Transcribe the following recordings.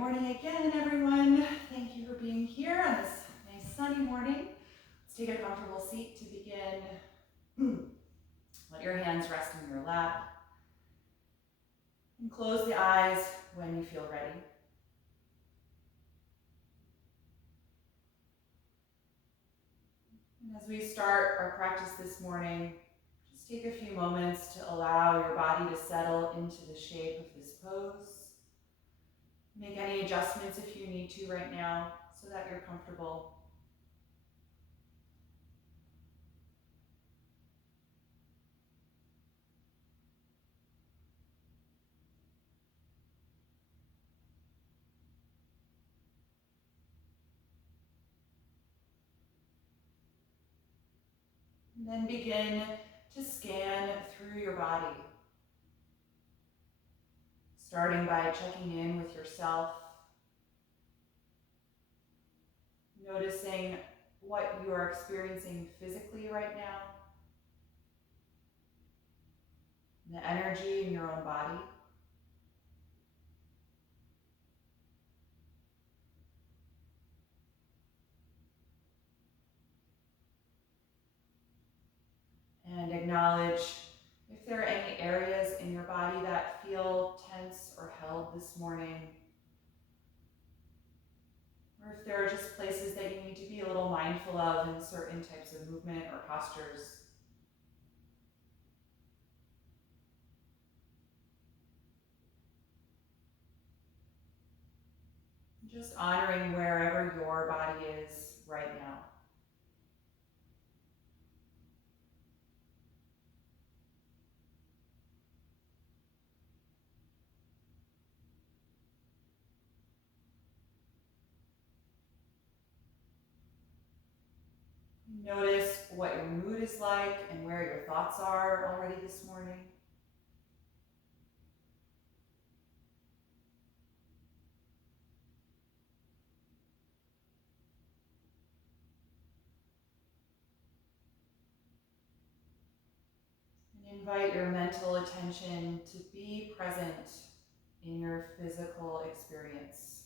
morning again, everyone. Thank you for being here on this nice sunny morning. Let's take a comfortable seat to begin. Let your hands rest in your lap and close the eyes when you feel ready. And as we start our practice this morning, just take a few moments to allow your body to settle into the shape of this pose. Make any adjustments if you need to right now so that you're comfortable. And then begin to scan through your body, starting by checking in with yourself, noticing what you are experiencing physically right now, the energy in your own body. And acknowledge if there are any areas in your body that feel tense or held this morning, or if there are just places that you need to be a little mindful of in certain types of movement or postures. Just honoring wherever your body is right now. Notice what your mood is like and where your thoughts are already this morning. And invite your mental attention to be present in your physical experience.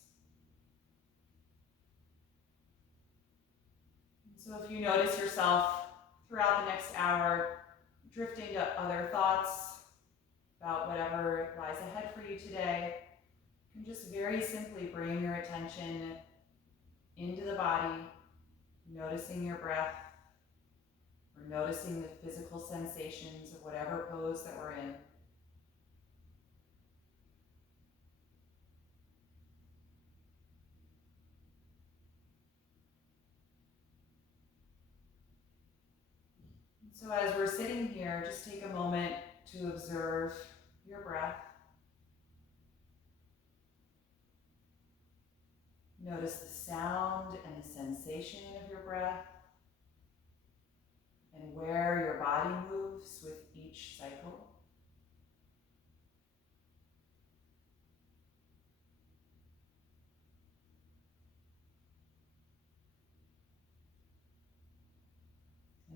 And so if you notice yourself throughout the next hour drifting to other thoughts about whatever lies ahead for you today, you can just very simply bring your attention into the body, noticing your breath, or noticing the physical sensations of whatever pose that we're in. So as we're sitting here, just take a moment to observe your breath. Notice the sound and the sensation of your breath and where your body moves with each cycle.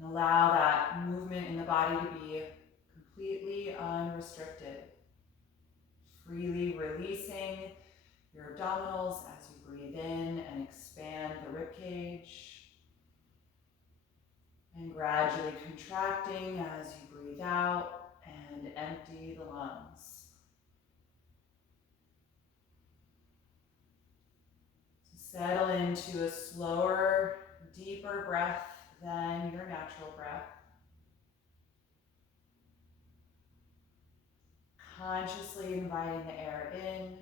And allow that movement in the body to be completely unrestricted. Freely releasing your abdominals as you breathe in and expand the ribcage. And gradually contracting as you breathe out and empty the lungs. So settle into a slower, deeper breath than your natural breath. Consciously inviting the air in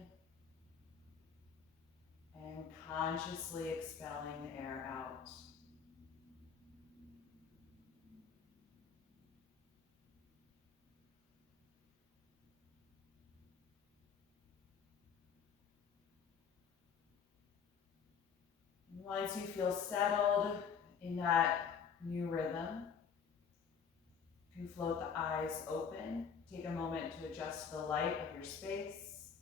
and consciously expelling the air out. And once you feel settled in that new rhythm, you can float the eyes open. Take a moment to adjust the light of your space.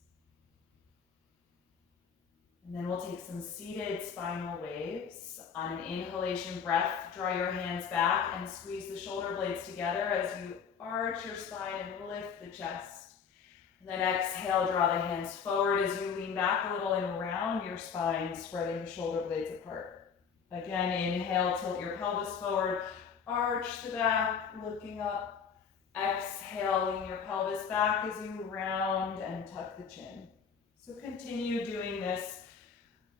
And then we'll take some seated spinal waves. On an inhalation breath, draw your hands back and squeeze the shoulder blades together as you arch your spine and lift the chest. Then exhale, draw the hands forward as you lean back a little and round your spine, spreading the shoulder blades apart. Again, inhale, tilt your pelvis forward, arch the back, looking up. Exhale, lean your pelvis back as you round and tuck the chin. So continue doing this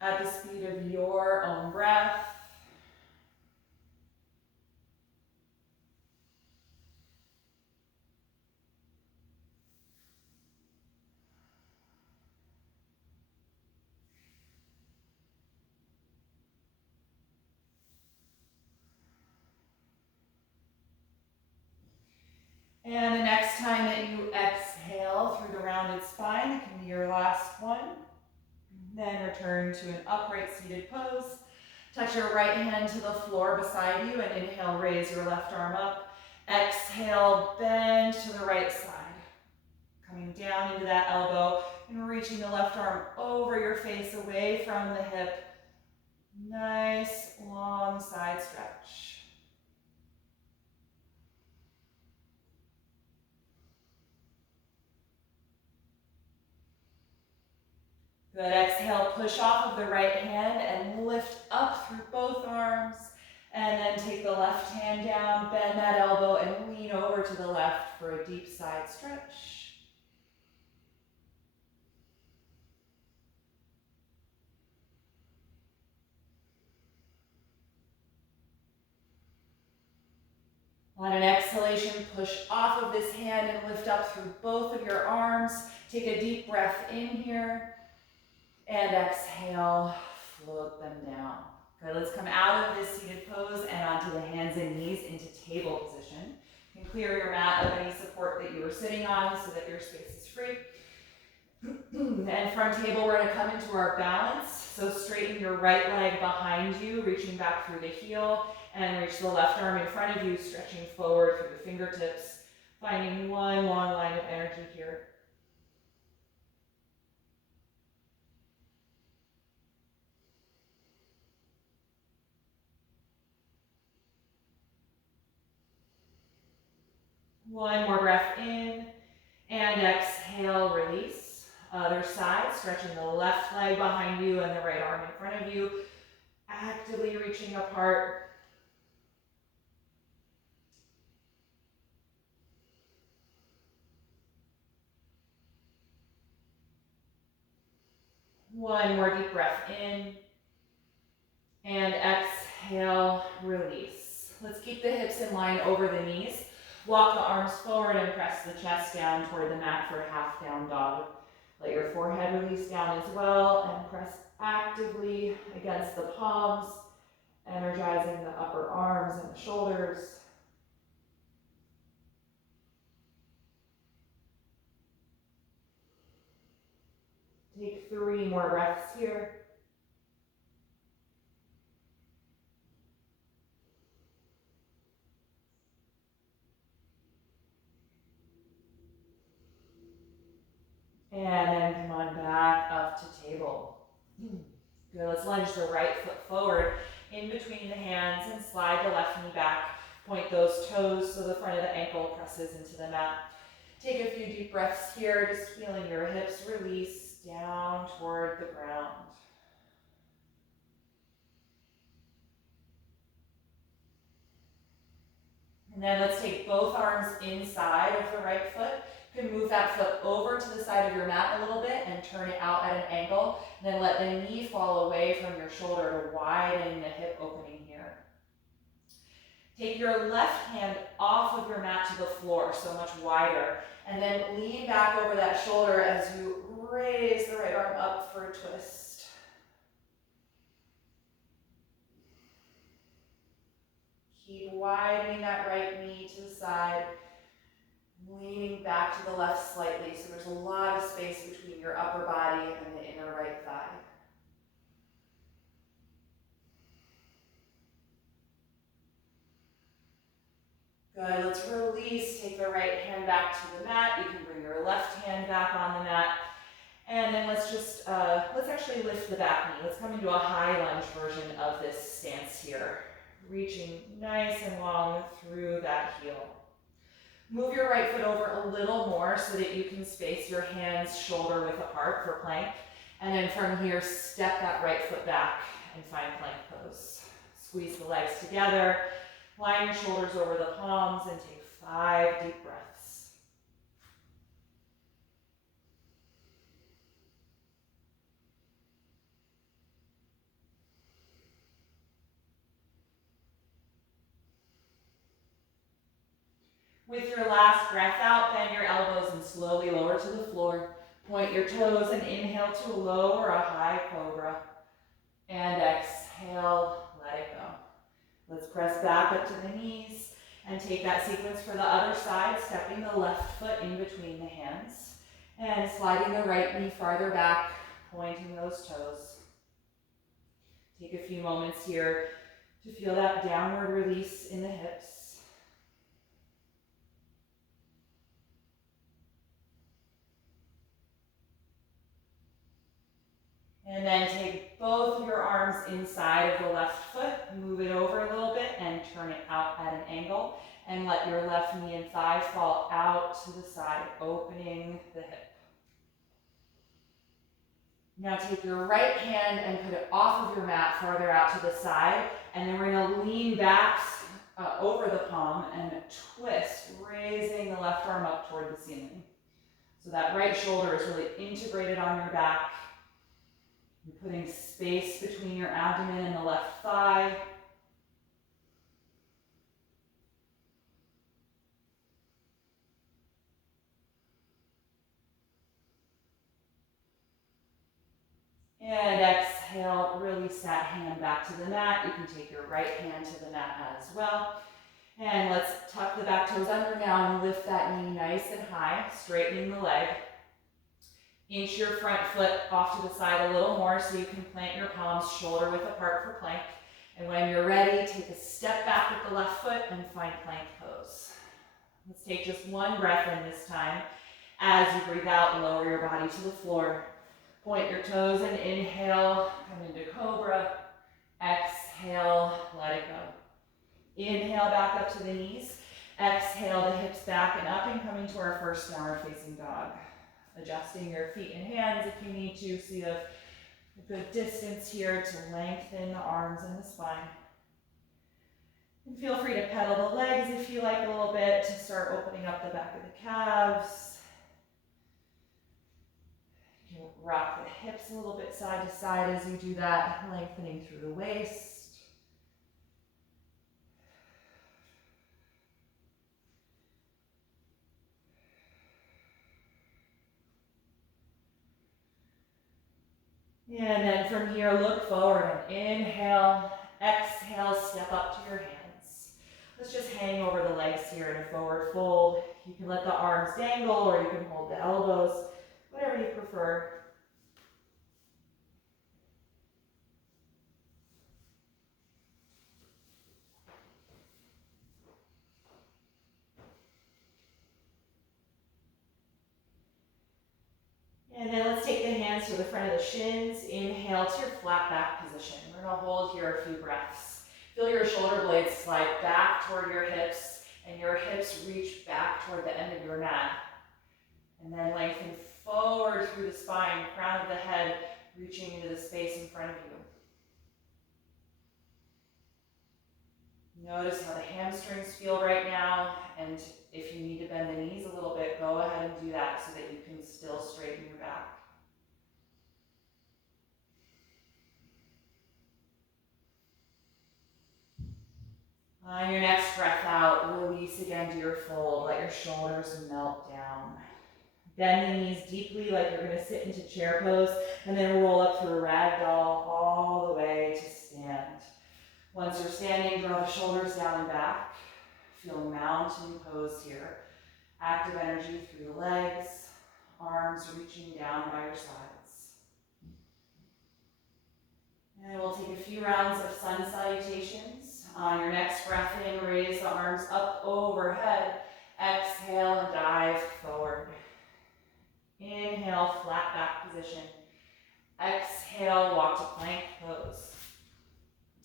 at the speed of your own breath. And the next time that you exhale through the rounded spine, it can be your last one. Then return to an upright seated pose. Touch your right hand to the floor beside you and inhale, raise your left arm up. Exhale, bend to the right side. Coming down into that elbow and reaching the left arm over your face, away from the hip. Nice long side stretch. Good, exhale, push off of the right hand and lift up through both arms. And then take the left hand down, bend that elbow and lean over to the left for a deep side stretch. On an exhalation, push off of this hand and lift up through both of your arms. Take a deep breath in here. And exhale, float them down. Good, let's come out of this seated pose and onto the hands and knees into table position. You can clear your mat of any support that you were sitting on so that your space is free. And from table, we're going to come into our balance. So straighten your right leg behind you, reaching back through the heel, and reach the left arm in front of you, stretching forward through the fingertips, finding one long line of energy here. One more breath in, and exhale, release. Other side, stretching the left leg behind you and the right arm in front of you, actively reaching apart. One more deep breath in, and exhale, release. Let's keep the hips in line over the knees. Walk the arms forward and press the chest down toward the mat for half down dog. Let your forehead release down as well and press actively against the palms, energizing the upper arms and the shoulders. Take 3 more breaths here. And then come on back up to table. Good, let's lunge the right foot forward in between the hands and slide the left knee back. Point those toes so the front of the ankle presses into the mat. Take a few deep breaths here, just feeling your hips release down toward the ground. And then let's take both arms inside of the right foot. You can move that foot over to the side of your mat a little bit and turn it out at an angle. And then let the knee fall away from your shoulder to widen the hip opening here. Take your left hand off of your mat to the floor, so much wider. And then lean back over that shoulder as you raise the right arm up for a twist. Keep widening that right knee to the side, leaning back to the left slightly so there's a lot of space between your upper body and the inner right thigh. Good, let's release. Take the right hand back to the mat. You can bring your left hand back on the mat. And then let's actually lift the back knee. Let's come into a high lunge version of this stance here. Reaching nice and long through that heel. Move your right foot over a little more so that you can space your hands shoulder width apart for plank. And then from here, step that right foot back and find plank pose. Squeeze the legs together, line your shoulders over the palms, and take 5 deep breaths. With your last breath out, bend your elbows and slowly lower to the floor. Point your toes and inhale to a low or a high cobra. And exhale, let it go. Let's press back up to the knees and take that sequence for the other side, stepping the left foot in between the hands and sliding the right knee farther back, pointing those toes. Take a few moments here to feel that downward release in the hips. And then take both of your arms inside of the left foot, move it over a little bit and turn it out at an angle. And let your left knee and thigh fall out to the side, opening the hip. Now take your right hand and put it off of your mat farther out to the side. And then we're going to lean back over the palm and twist, raising the left arm up toward the ceiling. So that right shoulder is really integrated on your back. You're putting space between your abdomen and the left thigh. And exhale, release that hand back to the mat. You can take your right hand to the mat as well. And let's tuck the back toes under now and lift that knee nice and high, straightening the leg. Inch your front foot off to the side a little more so you can plant your palms shoulder width apart for plank. And when you're ready, take a step back with the left foot and find plank pose. Let's take just one breath in this time. As you breathe out, lower your body to the floor. Point your toes and inhale, come into cobra. Exhale, let it go. Inhale back up to the knees. Exhale the hips back and up and coming to our first downward facing dog. Adjusting your feet and hands if you need to, so you have a good distance here to lengthen the arms and the spine. And feel free to pedal the legs if you like a little bit to start opening up the back of the calves. You can rock the hips a little bit side to side as you do that, lengthening through the waist. And then from here, look forward and inhale, exhale, step up to your hands. Let's just hang over the legs here in a forward fold. You can let the arms dangle or you can hold the elbows, whatever you prefer. And then let's take the hands to the front of the shins. Inhale to your flat back position. We're going to hold here a few breaths. Feel your shoulder blades slide back toward your hips and your hips reach back toward the end of your mat. And then lengthen forward through the spine, crown of the head reaching into the space in front of you. Notice how the hamstrings feel right now, and if you need to bend the knees a little bit, go ahead and do that so that you can still straighten your back. On your next breath out, release again to your fold. Let your shoulders melt down. Bend the knees deeply like you're going to sit into chair pose, and then roll up through a ragdoll all the way to stand. Once you're standing, draw the shoulders down and back. Feel mountain pose here. Active energy through the legs, arms reaching down by your sides. And we'll take a few rounds of sun salutations. On your next breath in, raise the arms up overhead. Exhale and dive forward. Inhale, flat back position. Exhale, walk to plank pose.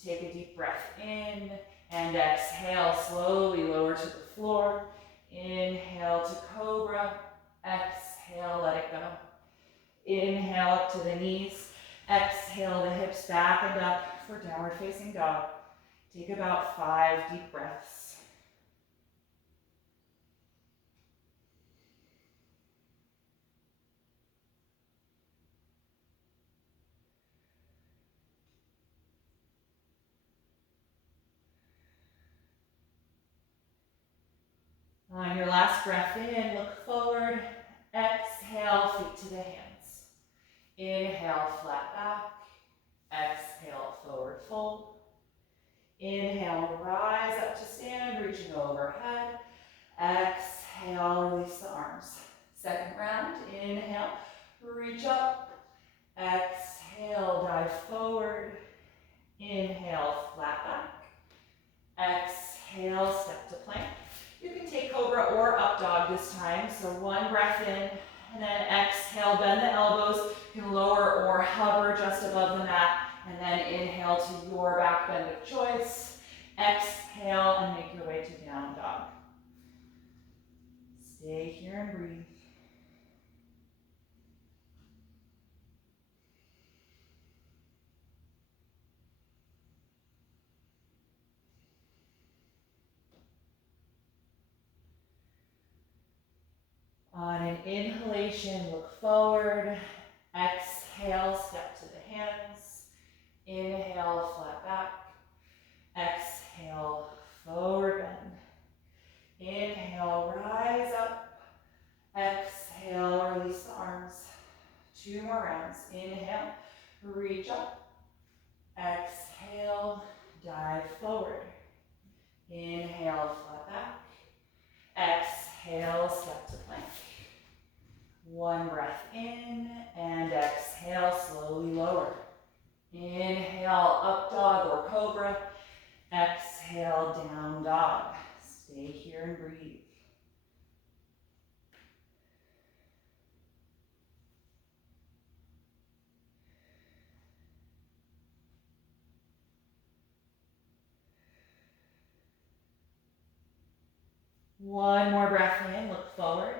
Take a deep breath in and exhale, slowly lower to the floor. Inhale to cobra. Exhale, let it go. Inhale up to the knees. Exhale the hips back and up for downward facing dog. Take about 5 deep breaths. On your last breath in, look forward. Exhale, feet to the hands. Inhale, flat back. Exhale, forward fold. Inhale, rise up to stand, reaching overhead. Exhale, release the arms. Second round, inhale, reach up. Exhale, dive forward. Inhale, flat back. Exhale, step to plank. You can take cobra or up dog this time. So one breath in, and then exhale, bend the elbows. You can lower or hover just above the mat. And then inhale to your back bend of choice. Exhale and make your way to down dog. Stay here and breathe. On an inhalation, look forward. Exhale, step to the hands. Inhale, flat back. Exhale, forward bend. Inhale, rise up. Exhale, release the arms. 2 more rounds. Inhale, reach up. Exhale, dive forward. Inhale, flat back. Exhale, step to plank. One breath in and exhale, slowly lower. Inhale, up dog or cobra. Exhale, down dog. Stay here and breathe. One more breath in, look forward.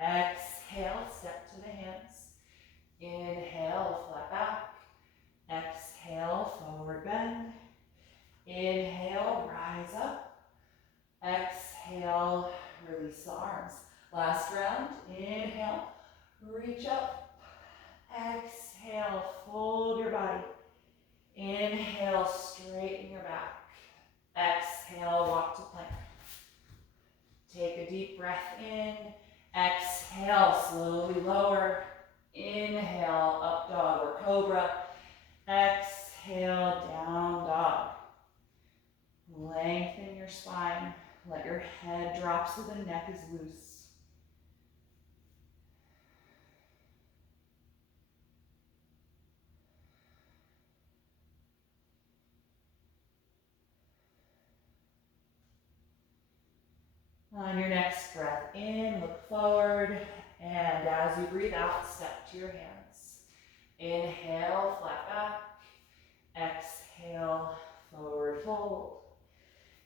Exhale, step to the hands. Inhale, flat back. Exhale, forward bend. Inhale, rise up. Exhale, release the arms. Last round, inhale, reach up. Exhale, fold your body. Inhale, straighten your back. Exhale, walk to plank. Take a deep breath in. Exhale, slowly lower. Inhale, up dog or cobra. Exhale, down dog. Lengthen your spine. Let your head drop so the neck is loose. On your next breath in, look forward, and as you breathe out, step to your hands. Inhale, flat back. Exhale, forward fold.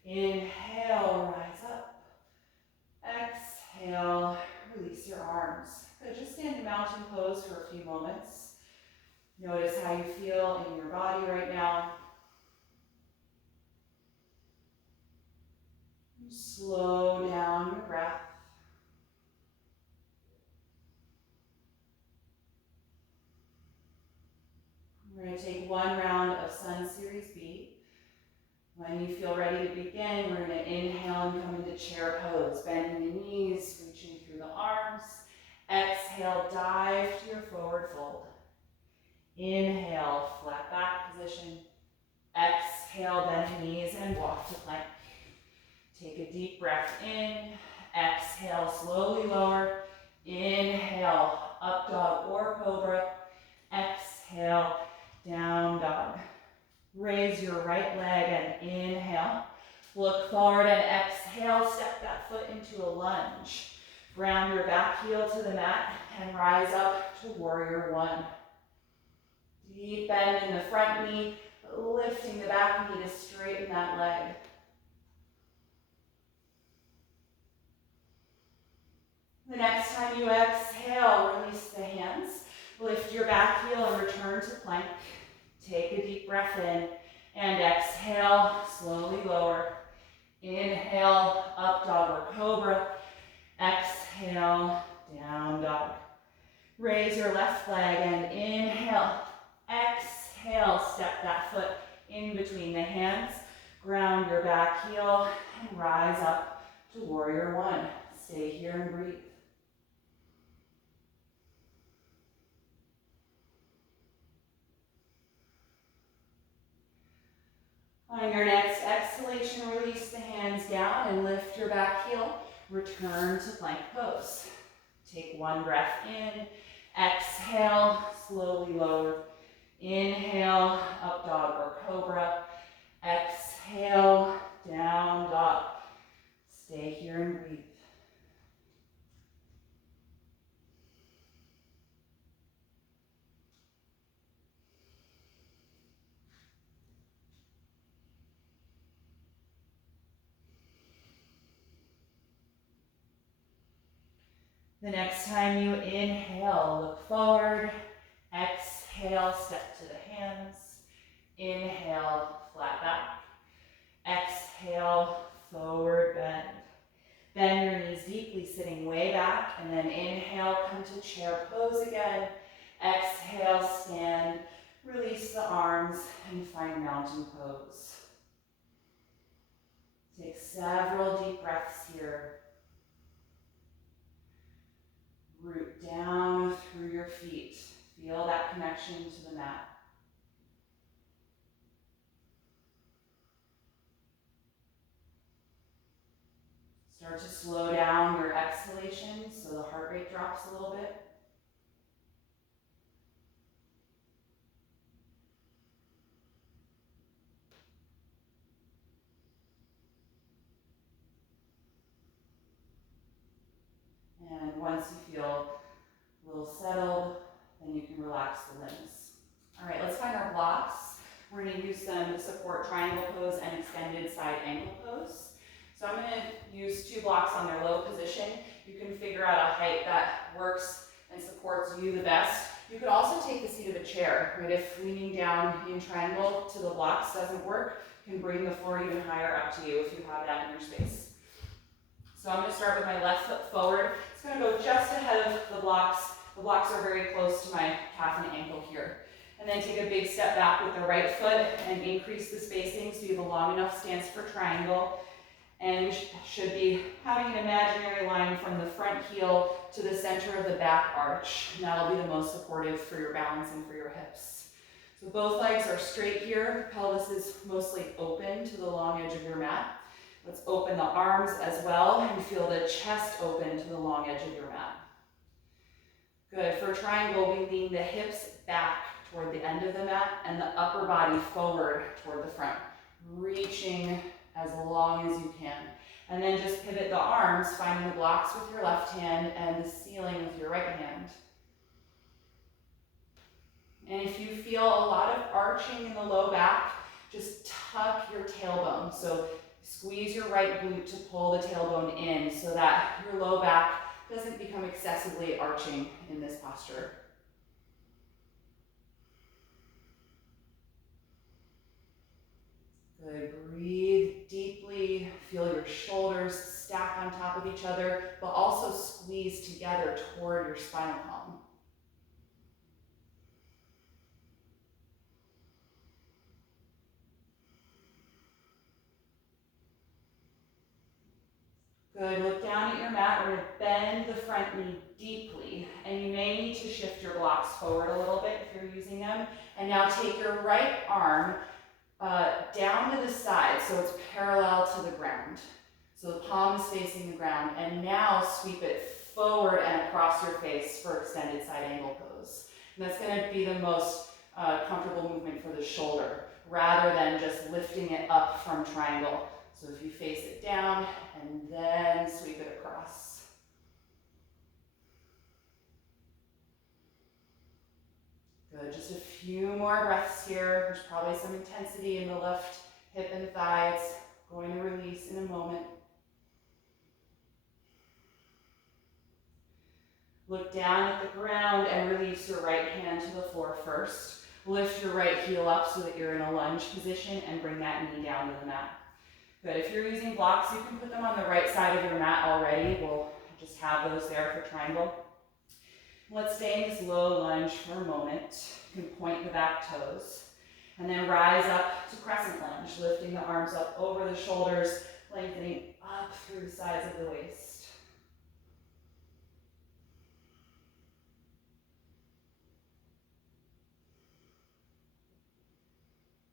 Inhale, rise up. Exhale, release your arms. Good, just stand in mountain pose for a few moments. Notice how you feel in your body right now. Slow down your breath. We're going to take one round of Sun Series B. When you feel ready to begin, we're going to inhale and come into chair pose. Bending the knees, reaching through the arms. Exhale, dive to your forward fold. Inhale, flat back position. Exhale, bend the knees and walk to plank. Take a deep breath in. Exhale, slowly lower. Inhale, up dog or cobra. Exhale, down dog. Raise your right leg and inhale. Look forward and exhale, step that foot into a lunge. Ground your back heel to the mat and rise up to warrior one. Deep bend in the front knee, lifting the back knee to straighten that leg. The next time you exhale, release the hands. Lift your back heel and return to plank. Take a deep breath in and exhale, slowly lower. Inhale, up dog or cobra. Exhale, down dog. Raise your left leg and inhale. Exhale, step that foot in between the hands. Ground your back heel and rise up to warrior one. Stay here and breathe. On your next exhalation, release the hands down and lift your back heel. Return to plank pose. Take one breath in. Exhale, slowly lower. Inhale, up dog or cobra. Exhale, down dog. Stay here and breathe. The next time you inhale, look forward. Exhale, step to the hands. Inhale, flat back. Exhale, forward bend. Bend your knees deeply, sitting way back, and then inhale, come to chair pose again. Exhale, stand, release the arms, and find mountain pose. Take several deep breaths here. Root down through your feet. Feel that connection to the mat. Start to slow down your exhalation so the heart rate drops a little bit. And once you feel a little settled, then you can relax the limbs. All right, let's find our blocks. We're going to use them to support triangle pose and extended side angle pose. So I'm going to use two blocks on their low position. You can figure out a height that works and supports you the best. You could also take the seat of a chair, right? If leaning down in triangle to the blocks doesn't work, you can bring the floor even higher up to you if you have that in your space. So I'm going to start with my left foot forward. It's going to go just ahead of the blocks. The blocks are very close to my calf and ankle here. And then take a big step back with the right foot and increase the spacing so you have a long enough stance for triangle. And we should be having an imaginary line from the front heel to the center of the back arch. And that'll be the most supportive for your balance and for your hips. So both legs are straight here. The pelvis is mostly open to the long edge of your mat. Let's open the arms as well and feel the chest open to the long edge of your mat. Good. For triangle, we lean the hips back toward the end of the mat and the upper body forward toward the front, reaching as long as you can. And then just pivot the arms, finding the blocks with your left hand and the ceiling with your right hand. And if you feel a lot of arching in the low back, just tuck your tailbone. So squeeze your right glute to pull the tailbone in so that your low back doesn't become excessively arching in this posture. Good. Breathe deeply. Feel your shoulders stack on top of each other, but also squeeze together toward your spinal column. Good. Look down at your mat. We're going to bend the front knee deeply, and you may need to shift your blocks forward a little bit if you're using them. And now take your right arm down to the side so it's parallel to the ground. So the palm is facing the ground, and now sweep it forward and across your face for extended side angle pose. And that's going to be the most comfortable movement for the shoulder, rather than just lifting it up from triangle. So if you face it down and then sweep it across. Good, just a few more breaths here. There's probably some intensity in the left hip and thigh. It's going to release in a moment. Look down at the ground and release your right hand to the floor first. Lift your right heel up so that you're in a lunge position and bring that knee down to the mat. Good. If you're using blocks, you can put them on the right side of your mat already. We'll just have those there for triangle. Let's stay in this low lunge for a moment. You can point the back toes. And then rise up to crescent lunge, lifting the arms up over the shoulders, lengthening up through the sides of the waist.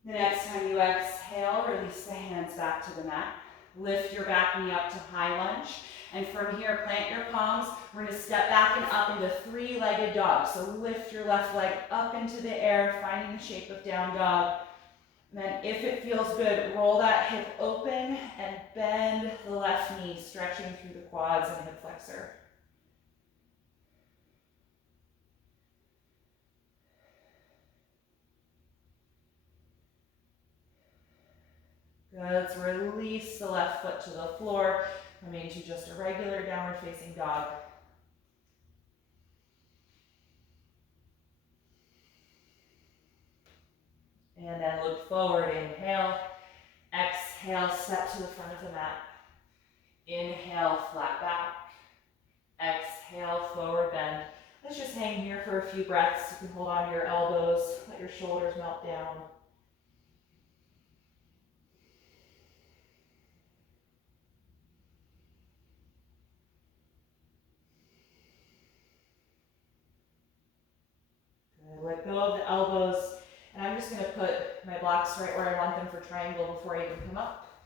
The next time you exhale, release the hands back to the mat. Lift your back knee up to high lunge. And from here, plant your palms. We're going to step back and up into three-legged dog. So lift your left leg up into the air, finding the shape of down dog. And then if it feels good, roll that hip open and bend the left knee, stretching through the quads and hip flexor. Good, let's release the left foot to the floor, coming to just a regular downward facing dog. And then look forward, inhale. Exhale, step to the front of the mat. Inhale, flat back. Exhale, forward bend. Let's just hang here for a few breaths. You can hold on to your elbows, let your shoulders melt down. Good. Let go of the elbows. And I'm just going to put my blocks right where I want them for triangle before I even come up.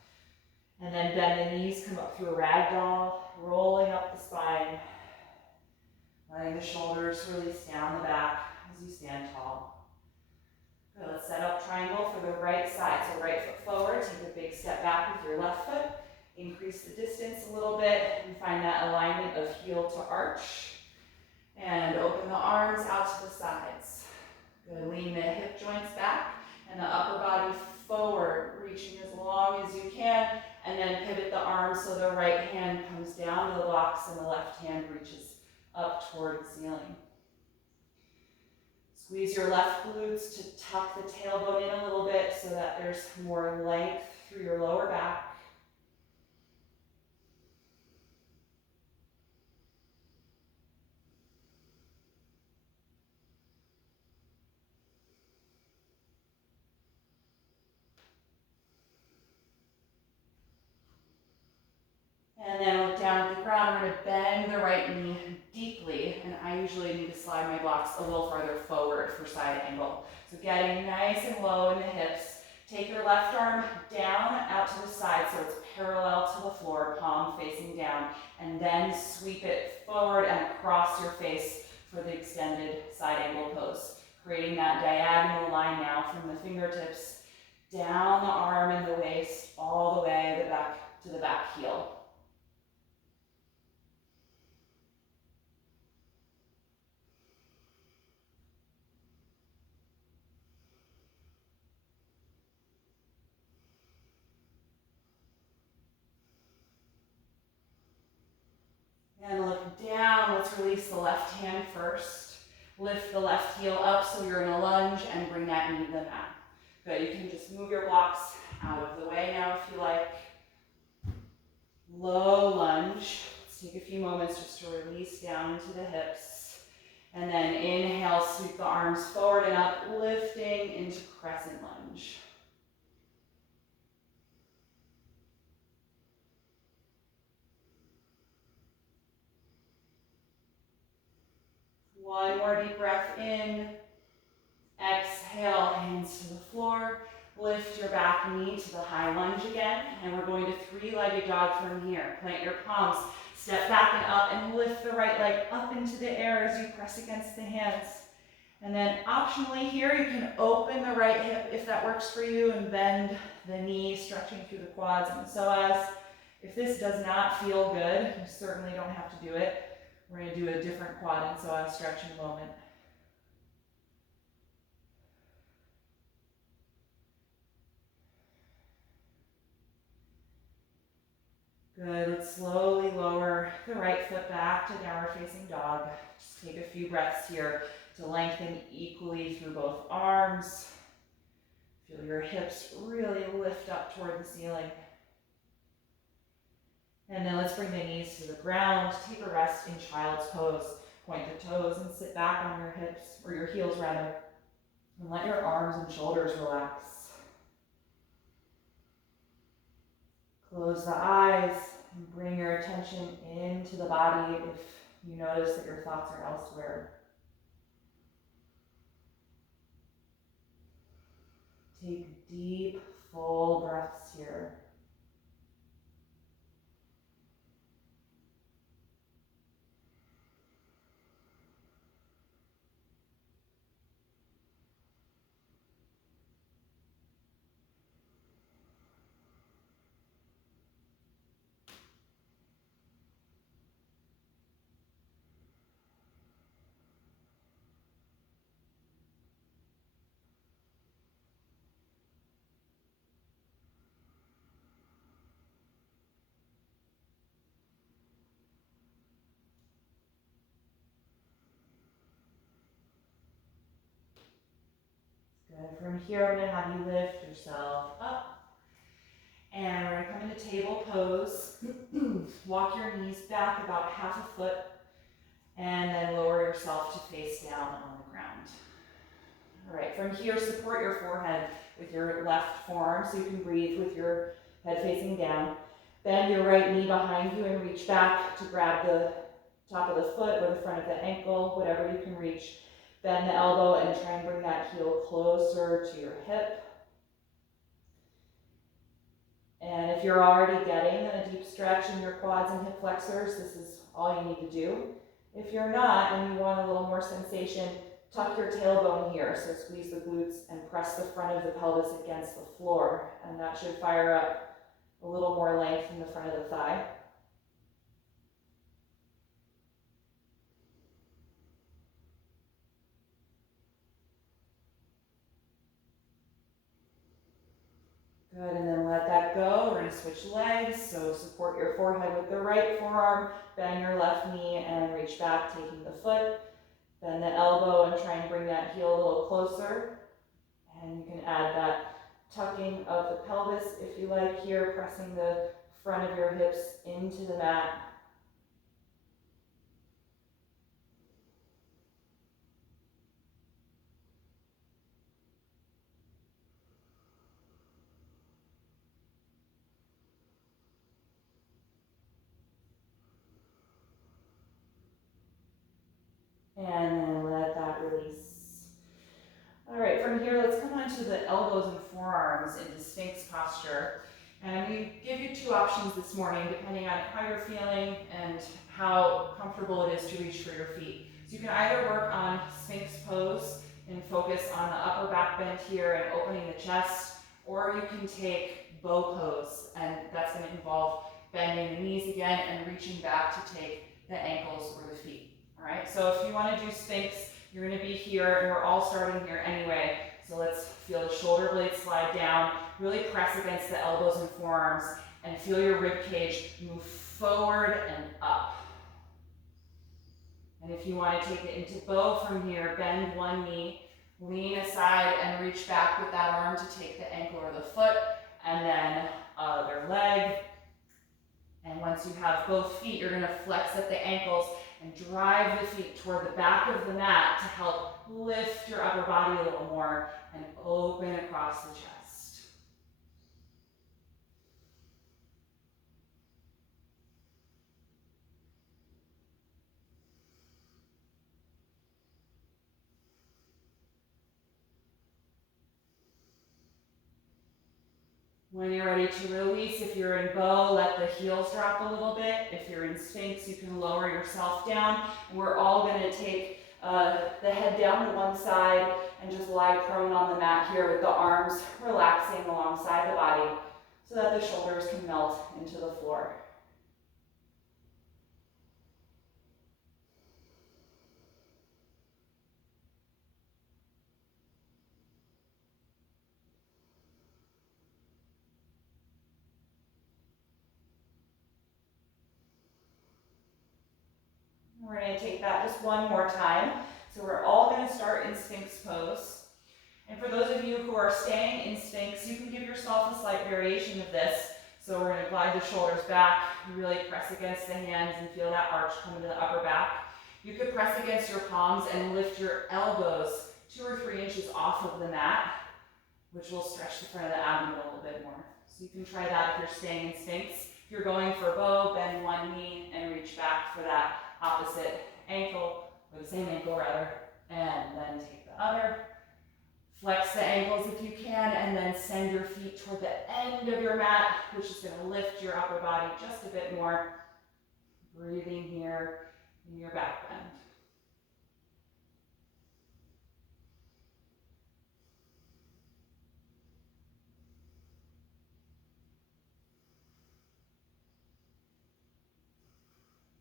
And then bend the knees, come up through a ragdoll, rolling up the spine. Letting the shoulders release down the back as you stand tall. Good, let's set up triangle for the right side. So right foot forward, take a big step back with your left foot. Increase the distance a little bit and find that alignment of heel to arch. And open the arms out to the sides. Good, lean the hip joints back and the upper body forward, reaching as long as you can. And then pivot the arms so the right hand comes down to the blocks and the left hand reaches up toward the ceiling. Squeeze your left glutes to tuck the tailbone in a little bit so that there's more length through your lower back. And then look down at the ground. We're going to bend the right knee deeply. And I usually need to slide my blocks a little farther forward for side angle. So getting nice and low in the hips. Take your left arm down out to the side so it's parallel to the floor, palm facing down. And then sweep it forward and across your face for the extended side angle pose. Creating that diagonal line now from the fingertips down the arm and the waist all the way back to the back heel. And look down, let's release the left hand first. Lift the left heel up so you're in a lunge and bring that knee to the mat. Good, you can just move your blocks out of the way now if you like. Low lunge. Let's take a few moments just to release down into the hips. And then inhale, sweep the arms forward and up, lifting into crescent lunge. One more deep breath in. Exhale, hands to the floor. Lift your back knee to the high lunge again. And we're going to three-legged dog from here. Plant your palms. Step back and up and lift the right leg up into the air as you press against the hands. And then optionally here, you can open the right hip if that works for you and bend the knee, stretching through the quads and the psoas. If this does not feel good, you certainly don't have to do it. We're going to do a different quad and psoas stretch in a moment. Good, let's slowly lower the right foot back to downward facing dog. Just take a few breaths here to lengthen equally through both arms. Feel your hips really lift up toward the ceiling. And then let's bring the knees to the ground. Take a rest in child's pose. Point the toes and sit back on your hips, or your heels rather. And let your arms and shoulders relax. Close the eyes and bring your attention into the body if you notice that your thoughts are elsewhere. Take deep, full breaths here. Good. From here, I'm going to have you lift yourself up. And we're going to come into table pose. Walk your knees back about half a foot. And then lower yourself to face down on the ground. All right, from here, support your forehead with your left forearm so you can breathe with your head facing down. Bend your right knee behind you and reach back to grab the top of the foot or the front of the ankle, whatever you can reach. Bend the elbow and try and bring that heel closer to your hip. And if you're already getting a deep stretch in your quads and hip flexors, this is all you need to do. If you're not and you want a little more sensation, tuck your tailbone here. So squeeze the glutes and press the front of the pelvis against the floor. And that should fire up a little more length in the front of the thigh. Good, and then let that go. We're going to switch legs. So support your forehead with the right forearm, bend your left knee and reach back, taking the foot. Bend the elbow and try and bring that heel a little closer. And you can add that tucking of the pelvis if you like here, pressing the front of your hips into the mat. And then let that release. All right, from here, let's come onto the elbows and forearms into Sphinx posture. And we give you two options this morning, depending on how you're feeling and how comfortable it is to reach for your feet. So you can either work on Sphinx pose and focus on the upper back bend here and opening the chest, or you can take bow pose, and that's going to involve bending the knees again and reaching back to take the ankles or the feet. All right, so if you want to do Sphinx, you're going to be here, and we're all starting here anyway. So let's feel the shoulder blades slide down, really press against the elbows and forearms, and feel your rib cage move forward and up. And if you want to take it into bow from here, bend one knee, lean aside and reach back with that arm to take the ankle or the foot, and then other leg. And once you have both feet, you're going to flex at the ankles and drive the feet toward the back of the mat to help lift your upper body a little more and open across the chest. When you're ready to release, if you're in bow, let the heels drop a little bit. If you're in Sphinx, you can lower yourself down. We're all going to take the head down to one side and just lie prone on the mat here with the arms relaxing alongside the body so that the shoulders can melt into the floor. We're going to take that just one more time. So we're all going to start in Sphinx pose. And for those of you who are staying in Sphinx, you can give yourself a slight variation of this. So we're going to glide the shoulders back, really press against the hands and feel that arch come into the upper back. You could press against your palms and lift your elbows 2 or 3 inches off of the mat, which will stretch the front of the abdomen a little bit more. So you can try that if you're staying in Sphinx. If you're going for bow, bend one knee and reach back for that opposite ankle, or the same ankle rather, and then take the other. Flex the ankles if you can, and then send your feet toward the end of your mat, which is going to lift your upper body just a bit more. Breathing here in your back bend.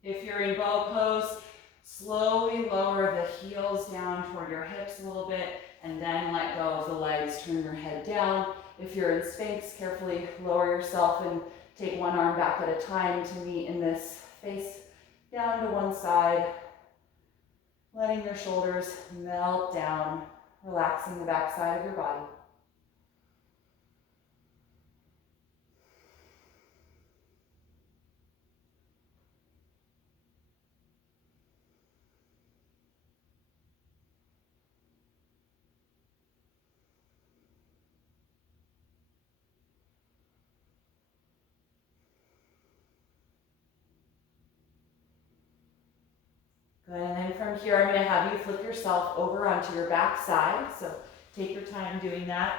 If you're in bow pose, slowly lower the heels down toward your hips a little bit, and then let go of the legs, turn your head down. If you're in Sphinx, carefully lower yourself and take one arm back at a time to meet in this face down to one side, letting your shoulders melt down, relaxing the back side of your body. Good, and then from here, I'm going to have you flip yourself over onto your back side. So take your time doing that.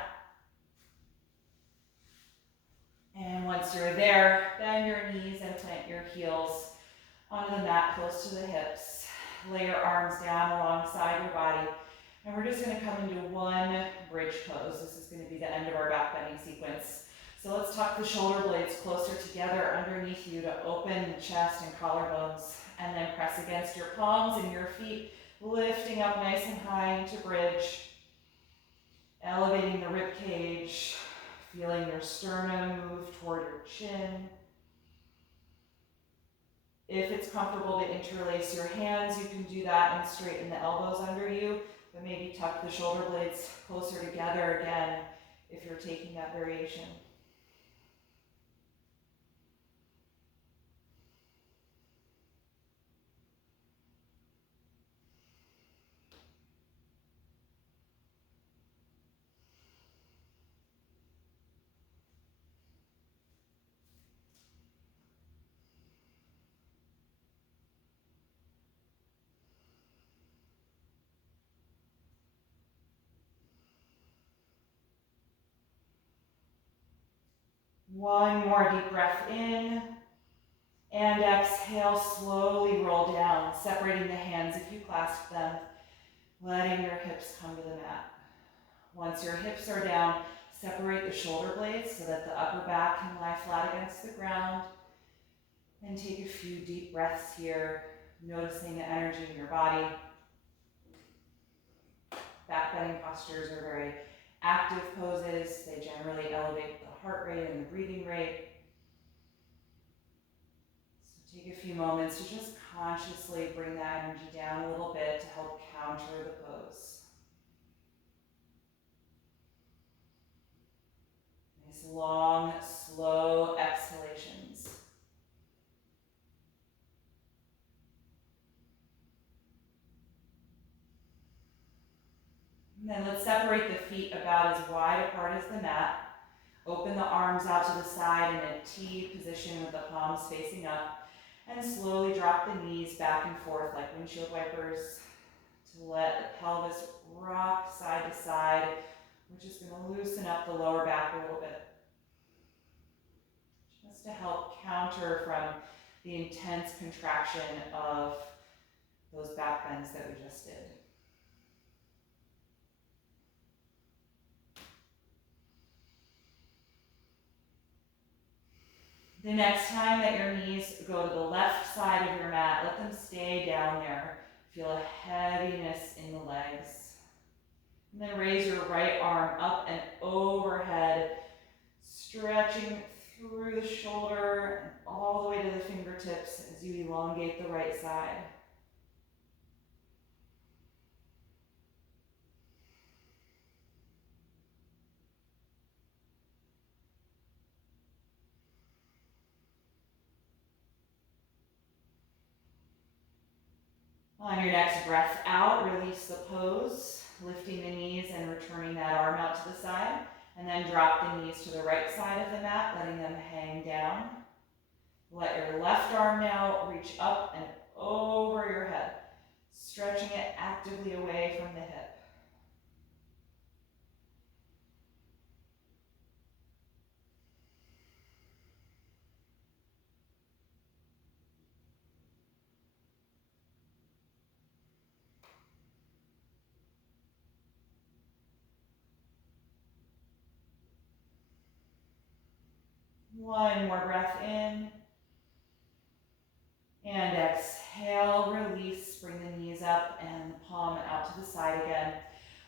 And once you're there, bend your knees and plant your heels onto the mat close to the hips. Lay your arms down alongside your body. And we're just going to come into one bridge pose. This is going to be the end of our back bending sequence. So let's tuck the shoulder blades closer together underneath you to open the chest and collarbones. And then press against your palms and your feet, lifting up nice and high into bridge. Elevating the rib cage, feeling your sternum move toward your chin. If it's comfortable to interlace your hands, you can do that and straighten the elbows under you, but maybe tuck the shoulder blades closer together again if you're taking that variation. One more deep breath in, and exhale, slowly roll down, separating the hands if you clasp them, letting your hips come to the mat. Once your hips are down, separate the shoulder blades so that the upper back can lie flat against the ground, and take a few deep breaths here, noticing the energy in your body. Back bending postures are very active poses. They generally elevate the heart rate and the breathing rate. So take a few moments to just consciously bring that energy down a little bit to help counter the pose. Nice long, slow exhalations. And then let's separate the feet about as wide apart as the mat. Open the arms out to the side in a T position with the palms facing up. And slowly drop the knees back and forth like windshield wipers to let the pelvis rock side to side. We're just going to loosen up the lower back a little bit. Just to help counter from the intense contraction of those back bends that we just did. The next time that your knees go to the left side of your mat, let them stay down there. Feel a heaviness in the legs. And then raise your right arm up and overhead, stretching through the shoulder and all the way to the fingertips as you elongate the right side. On your next breath out, release the pose, lifting the knees and returning that arm out to the side. And then drop the knees to the right side of the mat, letting them hang down. Let your left arm now reach up and over your head, stretching it actively away from the hip. One more breath in. And exhale, release, bring the knees up and the palm out to the side again.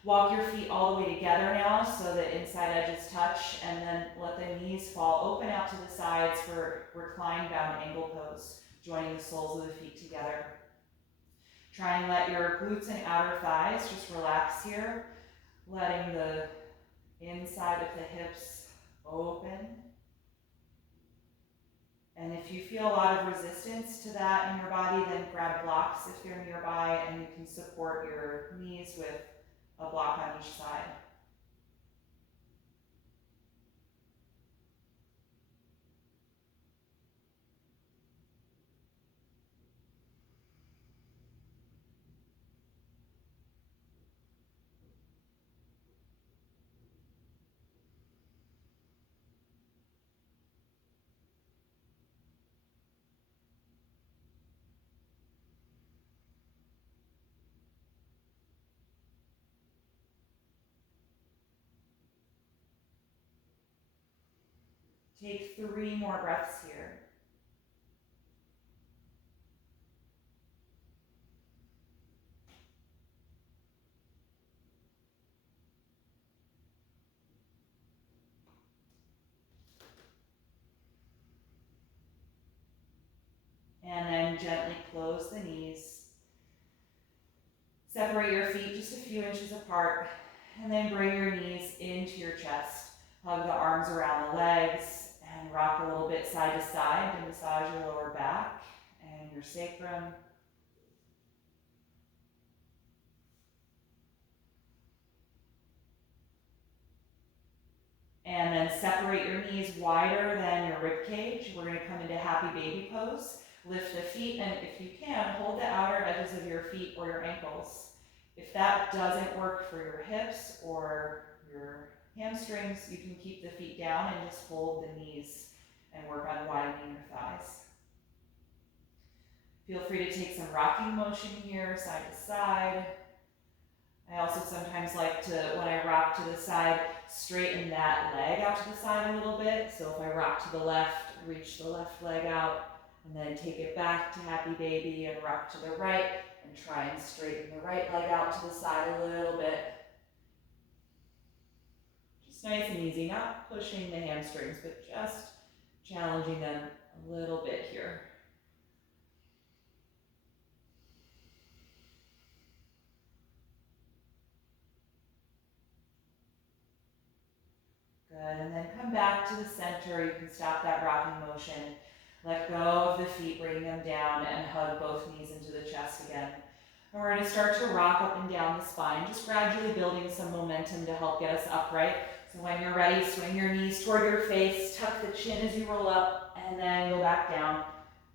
Walk your feet all the way together now so the inside edges touch, and then let the knees fall open out to the sides for reclined bound angle pose, joining the soles of the feet together. Try and let your glutes and outer thighs just relax here, letting the inside of the hips open. And if you feel a lot of resistance to that in your body, then grab blocks if they're nearby, and you can support your knees with a block on each side. Take 3 more breaths here. And then gently close the knees. Separate your feet just a few inches apart, and then bring your knees into your chest. Hug the arms around the legs and rock a little bit side to side to massage your lower back and your sacrum. And then separate your knees wider than your rib cage. We're going to come into happy baby pose. Lift the feet, and if you can, hold the outer edges of your feet or your ankles. If that doesn't work for your hips or your hamstrings, you can keep the feet down and just hold the knees and work on widening your thighs. Feel free to take some rocking motion here, side to side. I also sometimes like to, when I rock to the side, straighten that leg out to the side a little bit. So if I rock to the left, reach the left leg out, and then take it back to happy baby and rock to the right, and try and straighten the right leg out to the side a little bit. Just nice and easy, not pushing the hamstrings, but just challenging them a little bit here. Good, and then come back to the center. You can stop that rocking motion. Let go of the feet, bring them down, and hug both knees into the chest again. And we're going to start to rock up and down the spine, just gradually building some momentum to help get us upright. So when you're ready, swing your knees toward your face, tuck the chin as you roll up, and then go back down.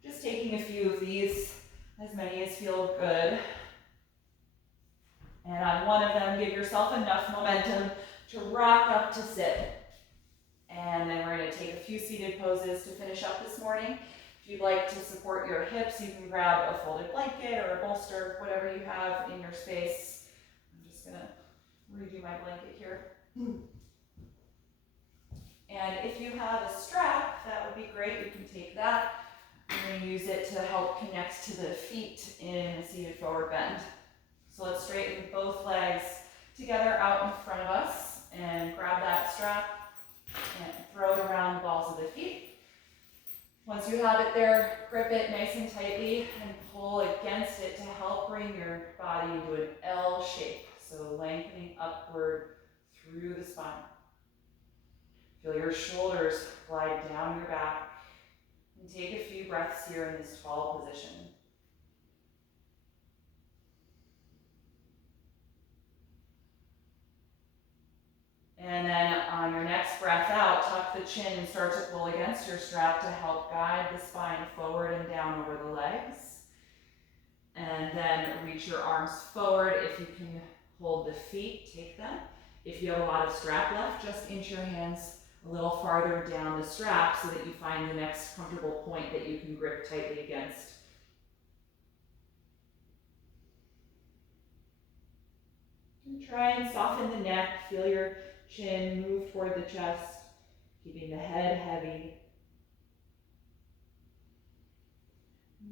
Just taking a few of these, as many as feel good. And on one of them, give yourself enough momentum to rock up to sit. And then we're going to take a few seated poses to finish up this morning. If you'd like to support your hips, you can grab a folded blanket or a bolster, whatever you have in your space. I'm just going to redo my blanket here. And if you have a strap, that would be great. You can take that. We're going to use it to help connect to the feet in a seated forward bend. So let's straighten both legs together out in front of us and grab that strap and throw it around the balls of the feet. Once you have it there, grip it nice and tightly and pull against it to help bring your body into an L shape. So lengthening upward through the spine. Feel your shoulders glide down your back. And take a few breaths here in this tall position. And then on your next breath out, tuck the chin and start to pull against your strap to help guide the spine forward and down over the legs. And then reach your arms forward. If you can hold the feet, take them. If you have a lot of strap left, just inch your hands a little farther down the strap so that you find the next comfortable point that you can grip tightly against. And try and soften the neck, feel your chin move toward the chest, keeping the head heavy.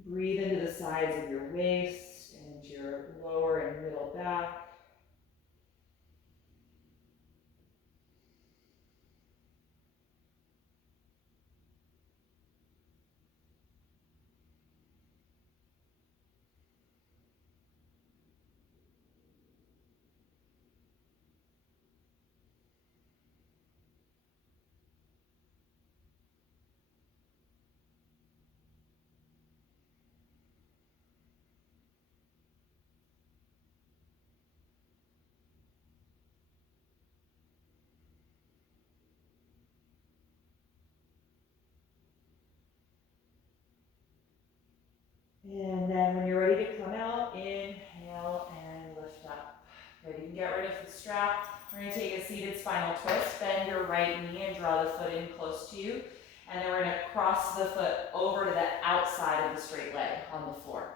Breathe into the sides of your waist and into your lower and middle back. And then when you're ready to come out, inhale and lift up. Good, you can get rid of the strap. We're going to take a seated spinal twist. Bend your right knee and draw the foot in close to you. And then we're going to cross the foot over to the outside of the straight leg on the floor.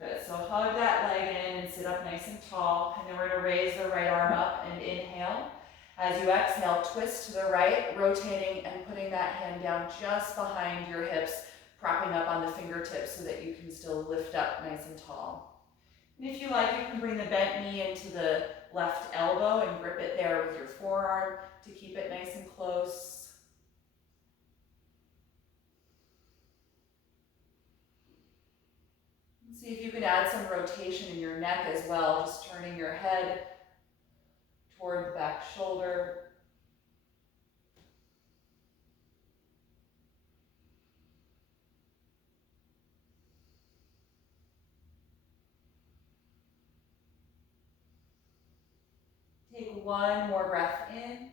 Good, so hug that leg in and sit up nice and tall. And then we're going to raise the right arm up and inhale. As you exhale, twist to the right, rotating and putting that hand down just behind your hips, propping up on the fingertips so that you can still lift up nice and tall. And if you like, you can bring the bent knee into the left elbow and grip it there with your forearm to keep it nice and close. And see if you can add some rotation in your neck as well, just turning your head toward the back shoulder. Take one more breath in,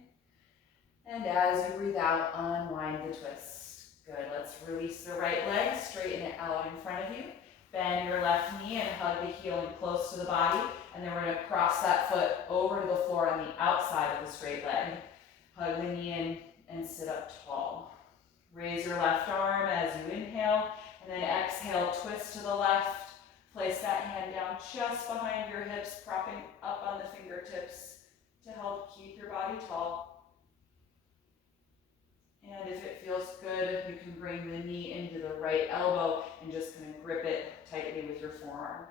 and as you breathe out, unwind the twist. Good, let's release the right leg, straighten it out in front of you. Bend your left knee and hug the heel in close to the body, and then we're going to cross that foot over to the floor on the outside of the straight leg. Hug the knee in and sit up tall. Raise your left arm as you inhale, and then exhale, twist to the left. Place that hand down just behind your hips, propping up on the fingertips to help keep your body tall. And if it feels good, you can bring the knee into the right elbow and just kind of grip it tightly with your forearm.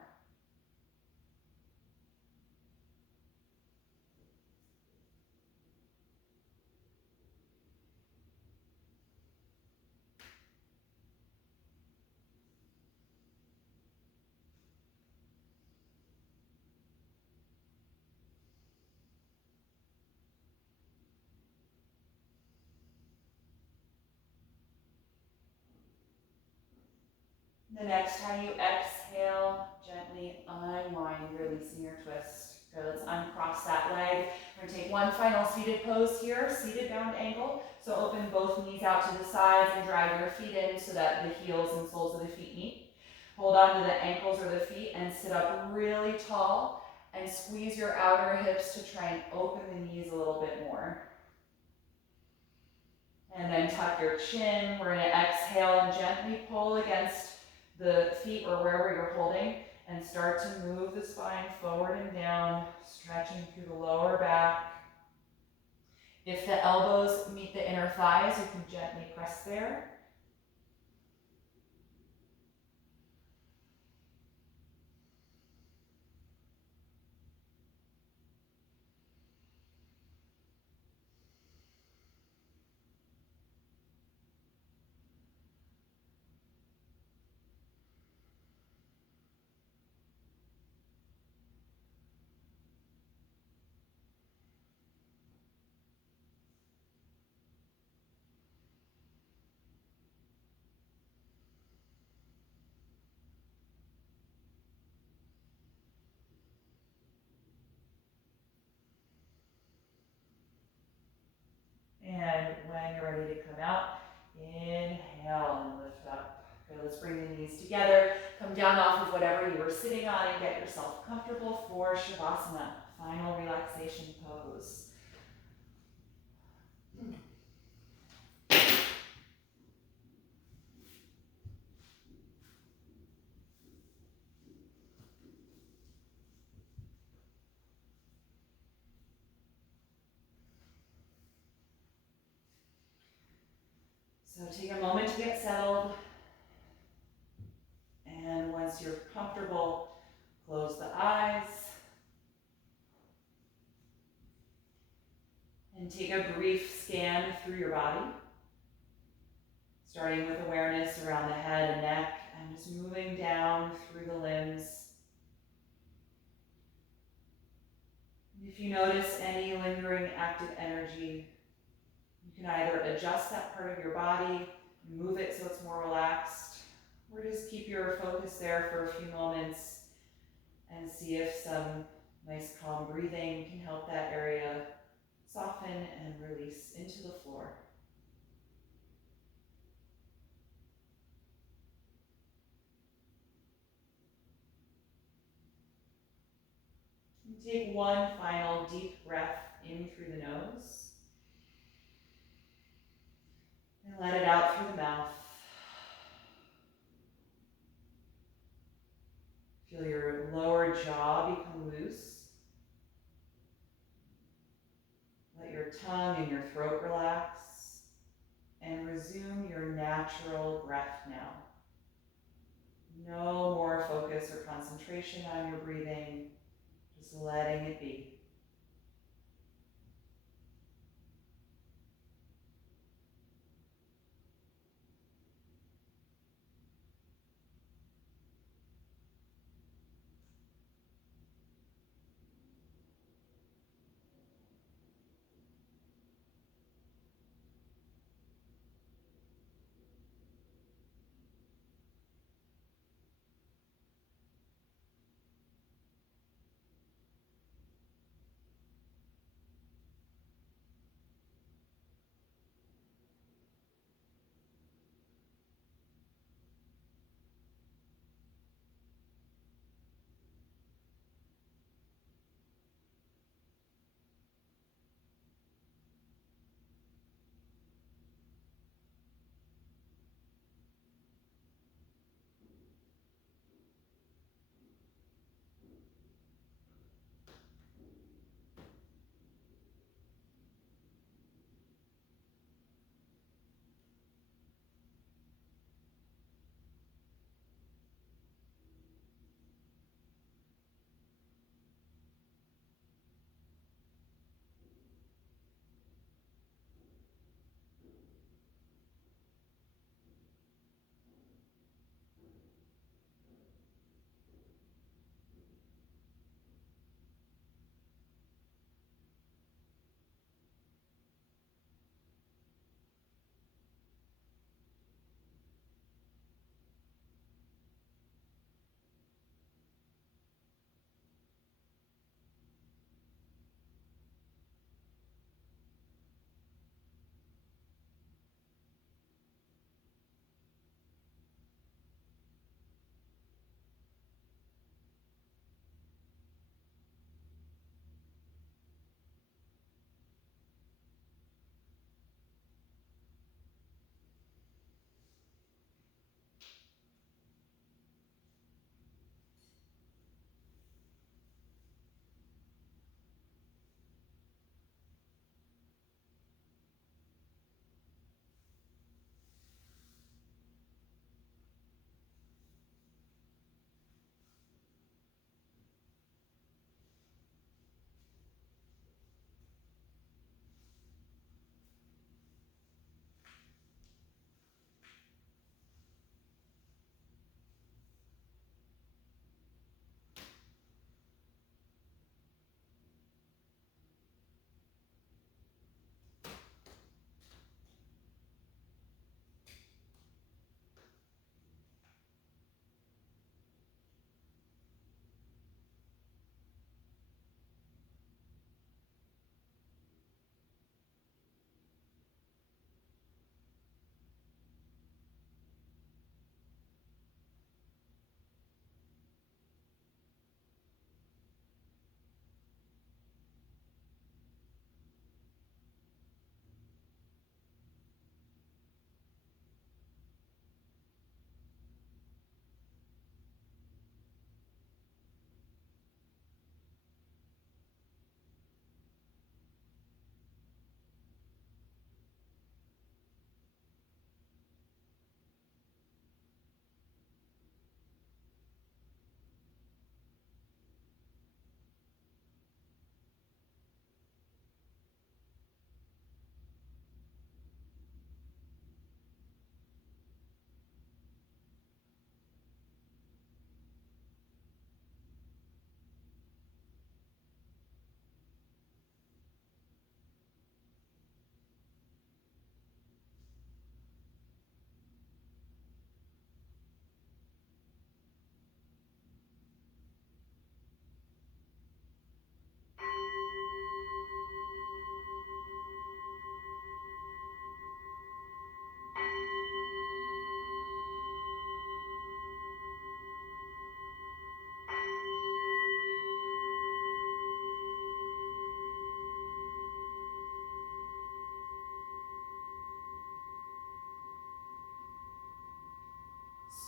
The next time you exhale, gently unwind, releasing your twist. Good, let's uncross that leg. We're going to take one final seated pose here, seated bound angle. So open both knees out to the sides and drive your feet in so that the heels and soles of the feet meet. Hold on to the ankles or the feet and sit up really tall and squeeze your outer hips to try and open the knees a little bit more. And then tuck your chin. We're going to exhale and gently pull against the feet or wherever you're holding and start to move the spine forward and down, stretching through the lower back. If the elbows meet the inner thighs, you can gently press there. knees together. Come down off of whatever you were sitting on and get yourself comfortable for Shavasana, final relaxation pose. So take a moment to get settled. And once you're comfortable, close the eyes. And take a brief scan through your body, starting with awareness around the head and neck, and just moving down through the limbs. And if you notice any lingering active energy, you can either adjust that part of your body, move it so it's more relaxed, or just keep your focus there for a few moments and see if some nice calm breathing can help that area soften and release into the floor. And take one final deep breath in through the nose and let it out through the mouth. Feel your lower jaw become loose. Let your tongue and your throat relax and resume your natural breath now. No more focus or concentration on your breathing, just letting it be.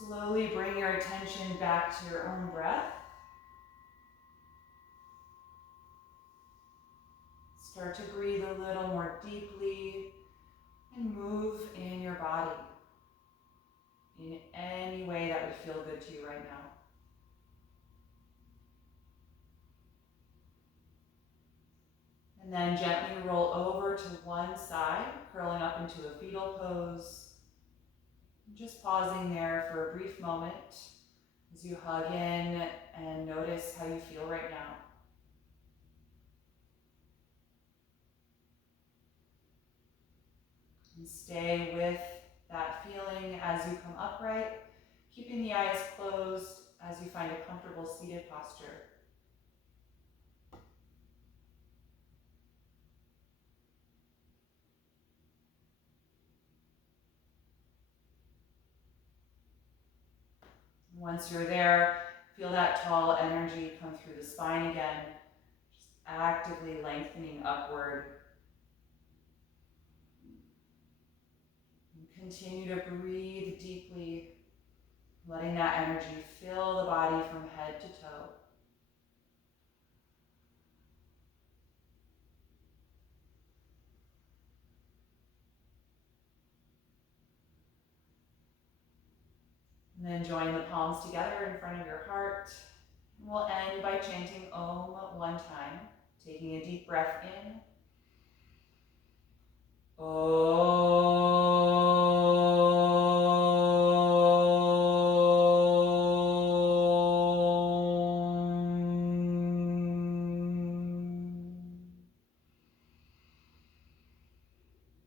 Slowly bring your attention back to your own breath. Start to breathe a little more deeply and move in your body in any way that would feel good to you right now. And then gently roll over to one side, curling up into a fetal pose. Just pausing there for a brief moment as you hug in and notice how you feel right now. And stay with that feeling as you come upright, keeping the eyes closed as you find a comfortable seated posture. Once you're there, feel that tall energy come through the spine again, just actively lengthening upward. And continue to breathe deeply, letting that energy fill the body from head to toe. And then join the palms together in front of your heart. And we'll end by chanting Om one time, taking a deep breath in.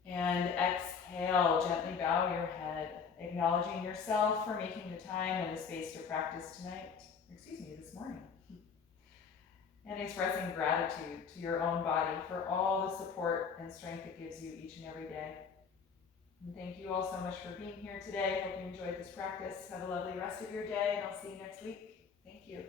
And exhale, gently bow your head, acknowledging yourself for making the time and the space to practice this morning. And expressing gratitude to your own body for all the support and strength it gives you each and every day. And thank you all so much for being here today. Hope you enjoyed this practice. Have a lovely rest of your day, and I'll see you next week. Thank you.